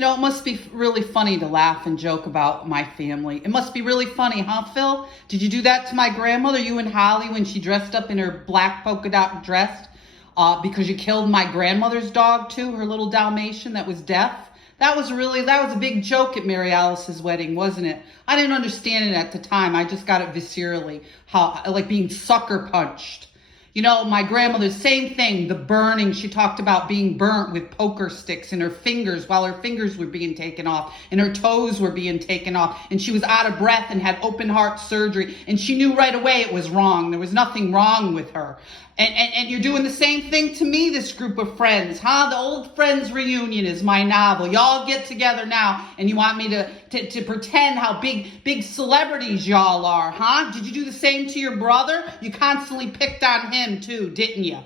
It must be really funny to laugh and joke about my family. It must be really funny, huh, Phil? Did you do that to my grandmother, you and Holly, when she dressed up in her black polka dot dress? Because you killed my grandmother's dog, too, her little Dalmatian that was deaf? That was a big joke at Mary Alice's wedding, wasn't it? I didn't understand it at the time. I just got it viscerally, like being sucker punched. My grandmother, same thing, the burning. She talked about being burnt with poker sticks in her fingers while her fingers were being taken off and her toes were being taken off. And she was out of breath and had open heart surgery. And she knew right away it was wrong. There was nothing wrong with her. And you're doing the same thing to me, this group of friends, huh? The old friends reunion is my novel. Y'all get together now and you want me to pretend how big celebrities y'all are, huh? Did you do the same to your brother? You constantly picked on him too, didn't you?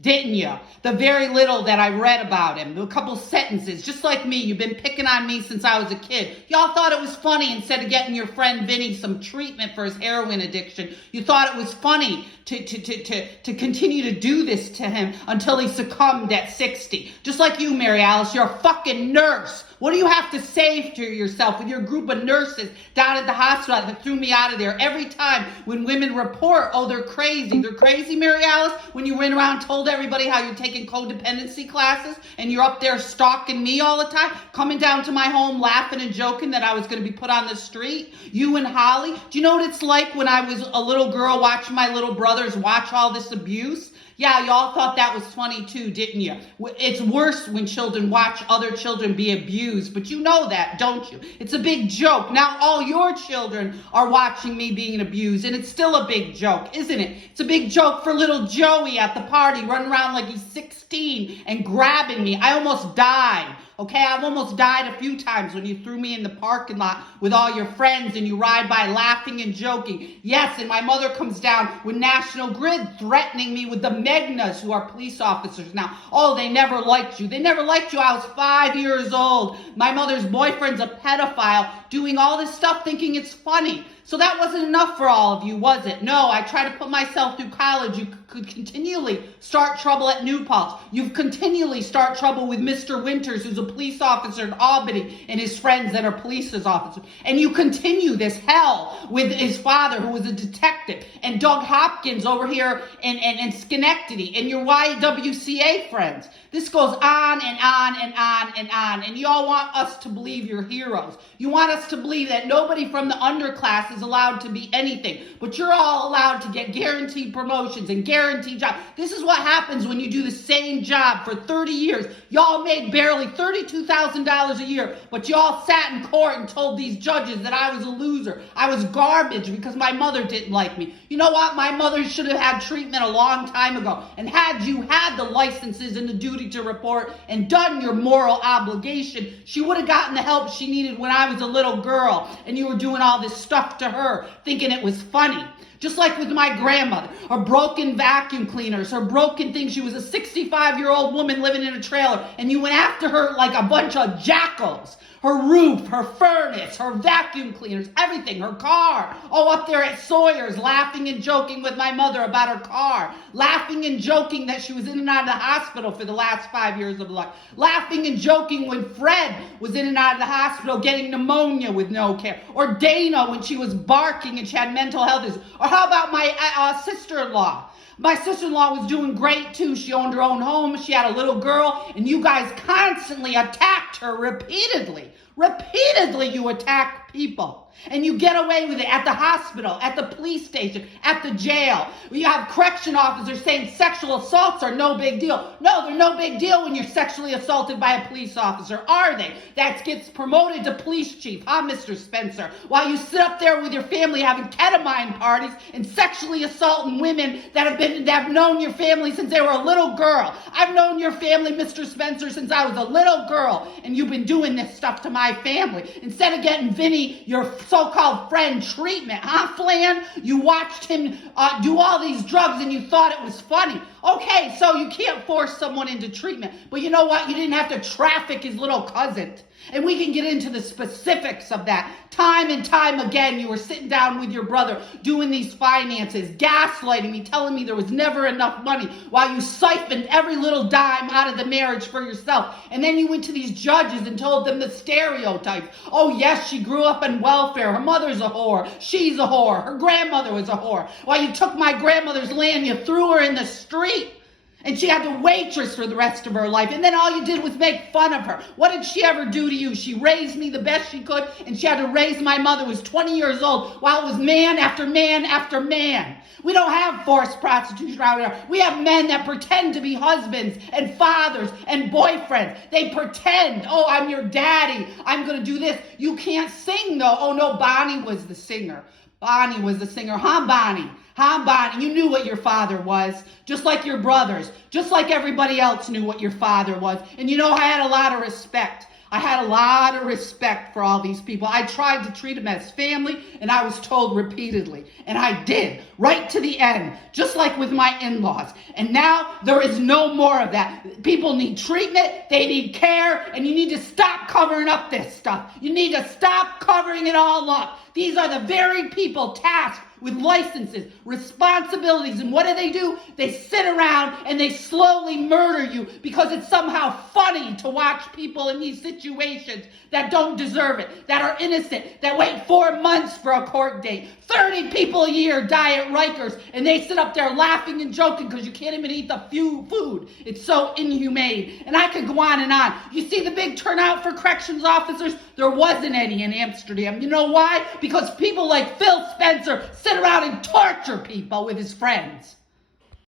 Didn't you? The very little that I read about him, a couple sentences, just like me. You've been picking on me since I was a kid. Y'all thought it was funny instead of getting your friend Vinny some treatment for his heroin addiction. You thought it was funny to continue to do this to him until he succumbed at 60. Just like you, Mary Alice, you're a fucking nurse. What do you have to say to yourself with your group of nurses down at the hospital that threw me out of there every time when women report, oh, they're crazy. They're crazy, Mary Alice, when you went around and told everybody how you're taking codependency classes and you're up there stalking me all the time, coming down to my home laughing and joking that I was going to be put on the street. You and Holly. Do you know what it's like when I was a little girl watching my little brothers watch all this abuse? Yeah, y'all thought that was funny too, didn't you? It's worse when children watch other children be abused, but you know that, don't you? It's a big joke. Now all your children are watching me being abused, and it's still a big joke, isn't it? It's a big joke for little Joey at the party running around like he's 16 and grabbing me. I almost died. Okay, I've almost died a few times when you threw me in the parking lot with all your friends and you ride by laughing and joking. Yes, and my mother comes down with National Grid threatening me with the Megnas, who are police officers now. Oh, they never liked you. They never liked you. I was 5 years old. My mother's boyfriend's a pedophile doing all this stuff thinking it's funny. So that wasn't enough for all of you, was it? No, I tried to put myself through college. You could continually start trouble at New Paltz. You continually start trouble with Mr. Winters, who's a police officer in Albany, and his friends that are police officers. And you continue this hell with his father, who was a detective, and Doug Hopkins over here in Schenectady, and your YWCA friends. This goes on and on and on and on. And you all want us to believe you're heroes. You want us to believe that nobody from the underclass is allowed to be anything. But you're all allowed to get guaranteed promotions and guaranteed jobs. This is what happens when you do the same job for 30 years. Y'all made barely $32,000 a year. But y'all sat in court and told these judges that I was a loser. I was garbage because my mother didn't like me. You know what? My mother should have had treatment a long time ago. And had you had the licenses and the duty to report and done your moral obligation, she would have gotten the help she needed when I was a little girl and you were doing all this stuff to her thinking it was funny. Just like with my grandmother, her broken vacuum cleaners, her broken things. She was a 65-year-old woman living in a trailer, and you went after her like a bunch of jackals. Her roof, her furnace, her vacuum cleaners, everything, her car. Oh, up there at Sawyer's, laughing and joking with my mother about her car. Laughing and joking that she was in and out of the hospital for the last 5 years of her life. Laughing and joking when Fred was in and out of the hospital getting pneumonia with no care. Or Dana when she was barking and she had mental health issues. Or how about my sister-in-law? My sister-in-law was doing great too. She owned her own home. She had a little girl, and you guys constantly attacked her repeatedly. Repeatedly you attack people. And you get away with it at the hospital, at the police station, at the jail. You have correction officers saying sexual assaults are no big deal. No, they're no big deal when you're sexually assaulted by a police officer, are they? That gets promoted to police chief, huh, Mr. Spencer? While you sit up there with your family having ketamine parties and sexually assaulting women that have known your family since they were a little girl. I've known your family, Mr. Spencer, since I was a little girl, and you've been doing this stuff to my family. Instead of getting Vinny, your so-called friend, treatment, huh, Flan? You watched him do all these drugs and you thought it was funny. Okay, so you can't force someone into treatment. But you know what? You didn't have to traffic his little cousin. And we can get into the specifics of that. Time and time again, you were sitting down with your brother doing these finances, gaslighting me, telling me there was never enough money while you siphoned every little dime out of the marriage for yourself. And then you went to these judges and told them the stereotypes. Oh, yes, she grew up in welfare. Her mother's a whore. She's a whore. Her grandmother was a whore. While you took my grandmother's land, you threw her in the street. And she had to waitress for the rest of her life. And then all you did was make fun of her. What did she ever do to you? She raised me the best she could, and she had to raise my mother, who was 20 years old, while it was man after man after man. We don't have forced prostitution around here. We have men that pretend to be husbands and fathers and boyfriends. They pretend, oh, I'm your daddy. I'm going to do this. You can't sing, though. Oh, no, Bonnie was the singer. Bonnie was the singer. Huh, Bonnie? Huh, Bonnie? You knew what your father was, just like your brothers, just like everybody else knew what your father was. And you know, I had a lot of respect. I had a lot of respect for all these people. I tried to treat them as family, and I was told repeatedly. And I did, right to the end, just like with my in-laws. And now there is no more of that. People need treatment, they need care, and you need to stop covering up this stuff. You need to stop covering it all up. These are the very people tasked with licenses, responsibilities, and what do? They sit around and they slowly murder you because it's somehow funny to watch people in these situations that don't deserve it, that are innocent, that wait 4 months for a court date. 30 people a year die at Rikers, and they sit up there laughing and joking because you can't even eat the food. It's so inhumane. And I could go on and on. You see the big turnout for corrections officers? There wasn't any in Amsterdam. You know why? Because people like Phil Spencer sit around and torture people with his friends.